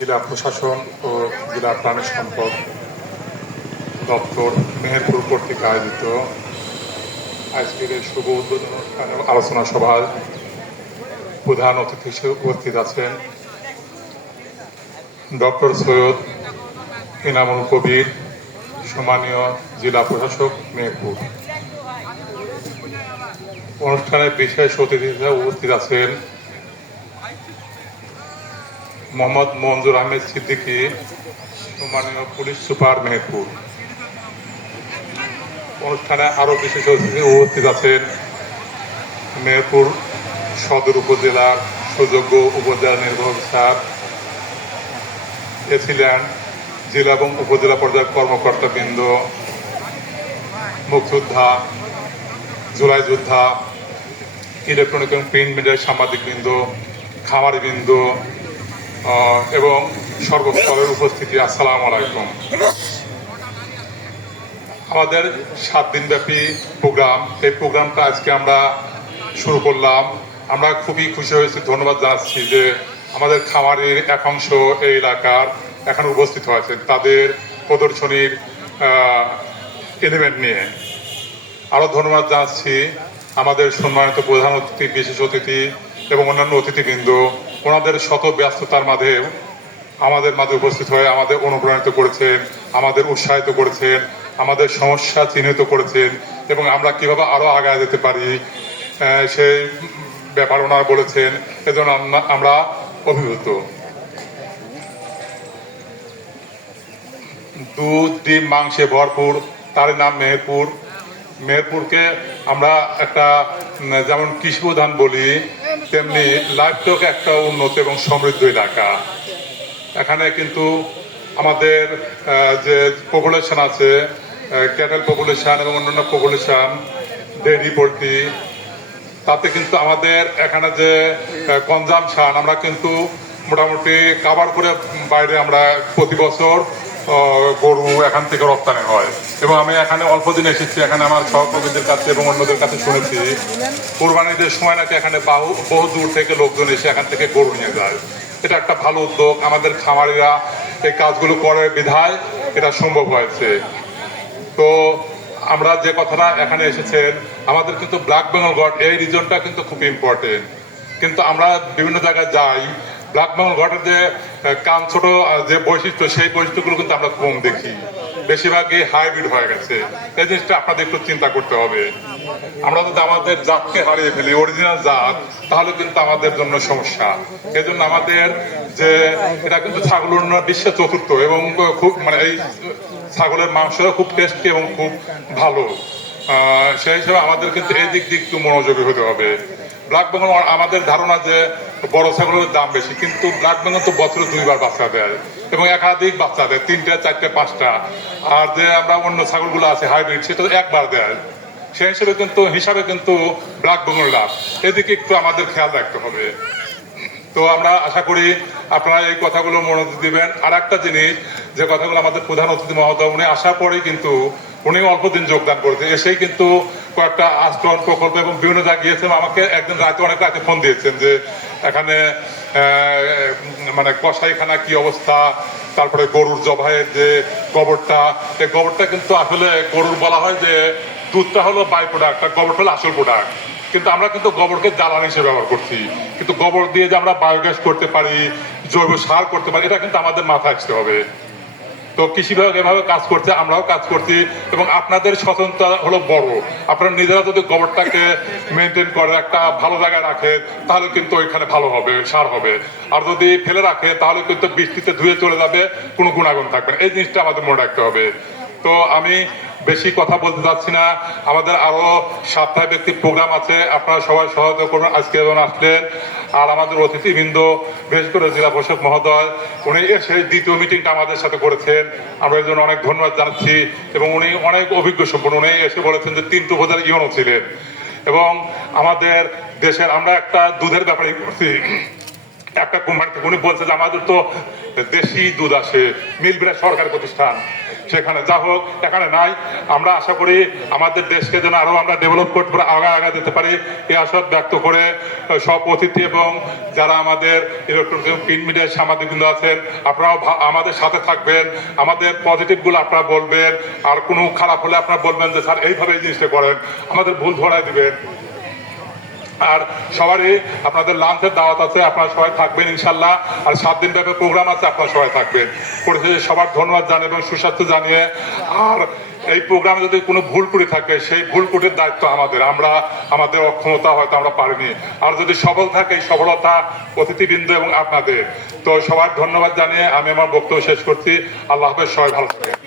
জেলা প্রশাসন ও জেলা প্রাণী সম্পদ দপ্তর মেহেরপুর কর্তৃক আয়োজিত আজকের এই শুভ উদ্বোধন অনুষ্ঠানে আলোচনা সভায় প্রধান অতিথি হিসেবে উপস্থিত আছেন ডক্টর সৈয়দ ইনামুল কবির, সম্মানীয় জেলা প্রশাসক মেহেরপুর। অনুষ্ঠানে বিশেষ অতিথি হিসেবে উপস্থিত আছেন মোহাম্মদ মঞ্জুর আহমেদ সিদ্দিকী, সম্মানীয় পুলিশ সুপার মেহেরপুর। অনুষ্ঠানে আরো বিশেষ অতিথি উপস্থিত আছেন মেহেরপুর সদর উপজেলার সুযোগ্য উপজেলা নির্বাহী অফিসার, এছিলেন জেলা এবং উপজেলা পর্যায়ের কর্মকর্তাবৃন্দ, মুক্তিযোদ্ধা, জুলাই যোদ্ধা, ইলেকট্রনিক এবং প্রিন্ট মিডিয়ার সাংবাদিকবৃন্দ, খামারিবৃন্দ এবং সর্বস্তরের উপস্থিতি, আসসালামু আলাইকুম। আমাদের 7 দিনব্যাপী প্রোগ্রাম, এই প্রোগ্রামটা আজকে আমরা শুরু করলাম। আমরা খুবই খুশি হয়েছি, ধন্যবাদ জানাচ্ছি যে আমাদের খামারের একাংশ এই এলাকার এখানে উপস্থিত হয়েছে তাদের প্রদর্শনীর এলিমেন্ট নিয়ে। আরও ধন্যবাদ জানাচ্ছি আমাদের সম্মানিত প্রধান অতিথি, বিশেষ অতিথি এবং অন্যান্য অতিথিবৃন্দ, ওনাদের শত ব্যস্ততার মাঝে আমাদের মাঝে উপস্থিত হয়ে আমাদের অনুপ্রাণিত করেছেন, আমাদের উৎসাহিত করেছেন, আমাদের সমস্যা চিহ্নিত করেছেন এবং আমরা কিভাবে আরো আগায় যেতে পারি সেই ব্যাপার ওনারা বলেছেন। এজন্য আমরা অভিভূত। দুধ, ডিম, মাংসে ভরপুর, তার নাম মেহেরপুর। মেহেরপুরকে আমরা একটা যেমন কৃষি প্রধান বলি, তেমনি লাইফস্টক একটা উন্নত এবং সমৃদ্ধ এলাকা। এখানে কিন্তু আমাদের যে পপুলেশন আছে, ক্যাটেল পপুলেশন এবং অন্যান্য পপুলেশন, ডেইরি পোল্ট্রি, তাতে কিন্তু আমাদের এখানে যে কনজামশন, আমরা কিন্তু মোটামুটি কাভার করে বাইরে আমরা প্রতি বছর গরু এখান থেকে রপ্তানি হয়। এবং আমি এখানে অল্প দিন এসেছি, এখানে আমার সহকর্মীদের কাছে এবং অন্যদের কাছে শুনেছি কোরবানিদের সময় নাকি এখানে বহু দূর থেকে লোকজন এসে এখান থেকে গরু নিয়ে যায়। এটা একটা ভালো উদ্যোগ, আমাদের খামারিরা এই কাজগুলো করে বিধায় এটা সম্ভব হয়েছে। তো আমরা যে কথাটা এখানে এসেছেন, আমাদের কিন্তু ব্ল্যাক বেঙ্গল গড এই রিজনটা কিন্তু খুব ইম্পর্টেন্ট, কিন্তু আমরা বিভিন্ন জায়গায় যাই, ব্ল্যাক বেঙ্গল গডের যে কান ছোট যে বৈশিষ্ট্য, সেই বৈশিষ্ট্যগুলো কিন্তু আমরা কম দেখি, বেশিরভাগই হাইব্রিড হয়ে গেছে। এই জিনিসটা আপনাদের একটু চিন্তা করতে হবে। আমরা যদি আমাদের জাতকে হারিয়ে ফেলি, অরিজিনাল জাত, তাহলে কিন্তু আমাদের জন্য সমস্যা। এই জন্য আমাদের যে এটা কিন্তু ছাগল বিশ্বের চতুর্থ এবং খুব এই ছাগলের মাংসও খুব টেস্টি এবং খুব ভালো। সেই হিসাবে আমাদের কিন্তু এই দিক একটু মনোযোগী হতে হবে। ব্ল্যাক বেঙ্গল, আমাদের ধারণা যে বড় ছাগলের দাম বেশি, কিন্তু ব্ল্যাক বেঙ্গল তো বছরে 2 বার বাচ্চা দেয় এবং একাধিক বাচ্চা দেয়, 3টে, 4টে, 5টা। আর যে আমরা অন্য ছাগলগুলো আছে হাইব্রিড, সেটা তো একবার দেয়। সেই হিসাবে কিন্তু ব্ল্যাক বেঙ্গল লাভ, এদিকে একটু আমাদের খেয়াল রাখতে হবে। তো আমরা আশা করি আপনারা এই কথাগুলো মনোযোগ দিবেন। আর একটা জিনিস, যে কথাগুলো আমাদের প্রধান অতিথি মহোদয় উনি আসার পরেই কিন্তু উনি অল্প দিন যোগদান করেছেন, এসেই কিন্তু কয়েকটা আশ্রয়ণ প্রকল্প এবং বিভিন্ন জায়গায় গিয়েছেন। আমাকে একদিন রাতে, অনেক রাতে ফোন দিয়েছেন যে এখানে কসাইখানা কি অবস্থা, তারপরে গরুর জবাইয়ের যে গোবরটা, এই গোবরটা কিন্তু আসলে গরুর বলা হয় যে দুধটা হলো বাই প্রোডাক্ট আর গোবরটা হলো আসল প্রোডাক্ট। কিন্তু আমরা কিন্তু গোবরকে জ্বালানি হিসেবে ব্যবহার করছি, কিন্তু গোবর দিয়ে যে আমরা বায়োগ্যাস করতে পারি, জৈব সার করতে পারি, এটা কিন্তু আমাদের মাথায় আসতে হবে। তো কৃষি বিভাগ এভাবে কাজ করছে, আমরাও কাজ করছি এবং আপনাদের সচেতনতা হলো বড়। আপনারা নিজেরা যদি গোবরটাকে মেনটেন করে একটা ভালো জায়গায় রাখে, তাহলে কিন্তু ওইখানে ভালো হবে, সার হবে। আর যদি ফেলে রাখে, তাহলে কিন্তু বৃষ্টিতে ধুয়ে চলে যাবে, কোনো গুণাগুণ থাকবে না। এই জিনিসটা আমাদের মনে রাখতে হবে। তো আমি বেশি কথা বলতে চাচ্ছি না, আমাদের আরো সপ্তাহে ব্যক্তি প্রোগ্রাম আছে, আপনারা সবাই সহায়তা করবেন। আজকে যখন আসলেন, আর আমাদের অতিথিবৃন্দ, বিশেষ করে জেলা প্রশাসক মহোদয়, উনি এসে দ্বিতীয় মিটিংটা আমাদের সাথে করেছেন, আমরা এর জন্য অনেক ধন্যবাদ জানাচ্ছি। এবং উনি অনেক অভিজ্ঞ সম্পন্ন, উনি এসে বলেছেন যে 3 উপজেলা ইউনো ছিলেন এবং আমাদের দেশের আমরা একটা দুধের ব্যাপারে করছি, একটা কোম্পানি থেকে উনি বলছে যে আমাদের তো দেশি দুধ আসে, মিলবিরা সরকারি প্রতিষ্ঠান, সেখানে যা হোক এখানে নাই। আমরা আশা করি আমাদের দেশকে যেন আরো আমরা ডেভেলপ করতে পারি, আগা দিতে পারি, এই আশা ব্যক্ত করে সব অতিথি এবং যারা আমাদের ইলেকট্রনিক প্রিন্ট মিডিয়ার সাংবাদিকবৃন্দ আছেন, আপনারাও আমাদের সাথে থাকবেন, আমাদের পজিটিভ গুলো আপনারা বলবেন, আর কোনো খারাপ হলে আপনারা বলবেন যে স্যার এইভাবে এই জিনিসটা করেন, আমাদের ভুল ধরাই দিবেন। আর সবারই আপনাদের লাঞ্চের দাওয়াত আছে, আপনারা সবাই থাকবেন ইনশাল্লাহ। আর 7 দিন ব্যাপী প্রোগ্রাম আছে, আপনারা সবাই থাকবেন। পরিশেষে সবার ধন্যবাদ জানিয়ে এবং সুস্বাস্থ্য জানিয়ে, আর এই প্রোগ্রামে যদি কোনো ভুল ত্রুটি থাকে সেই ভুল ত্রুটির দায়িত্ব আমাদের, আমরা আমাদের অক্ষমতা হয়তো আমরা পারিনি, আর যদি সফল থাকে এই সফলতা অতিথিবৃন্দ এবং আপনাদের। তো সবার ধন্যবাদ জানিয়ে আমি আমার বক্তব্য শেষ করছি। আল্লাহ হাফেজ, সবাই ভালো থাকেন।